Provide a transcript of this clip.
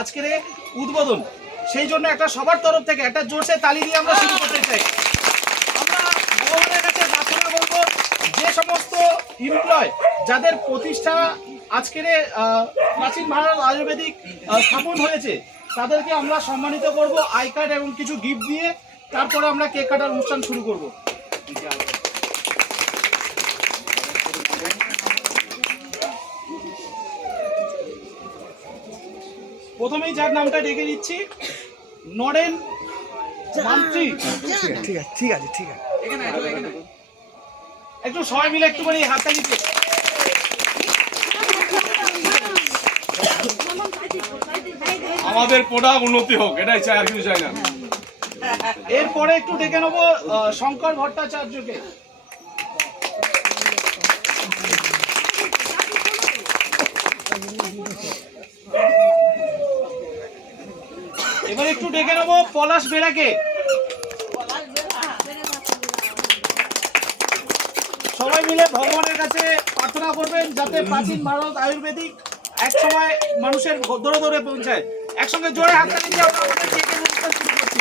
আজকের উদ্বোধন, সেই জন্য একটা সবার তরফ থেকে একটা জোরসে তালি দিয়ে আমরা শুরু করতে চাই। আমরা ভগবানের কাছে প্রার্থনা করব যে সমস্ত এমপ্লয় যাদের প্রতিষ্ঠা আজকের প্রাচীন ভারত আয়ুর্বেদিক স্থাপন হয়েছে তাদেরকে আমরা সম্মানিত করব আই কার্ড এবং কিছু গিফট দিয়ে। তারপরে আমরা কেক কাটার অনুষ্ঠান শুরু করব। প্রথমেই যার নামটা ডেকে দিচ্ছি, নরেন মন্ত্রী। ঠিক আছে একটু সবাই মিলে একটুখানি হাতটা দিতে। আমাদের প্রোডাক্ট উন্নতি হোক, এটাই চাই, আর কিছু চাই না। এরপরে একটু ডেকে নেবো শঙ্কর ভট্টাচার্যকে। এবার একটু ডেকে নেবো পলাশ বেরাকে। সবাই মিলে ভগবানের কাছে প্রার্থনা করবেন যাতে প্রাচীন ভারত আয়ুর্বেদিক এক সময় মানুষের দৌড়ে দৌড়ে পৌঁছায়। একসঙ্গে জোরে হাততালি দিয়ে আমরা আমাদের কেকের অনুষ্ঠান শুরু করছি।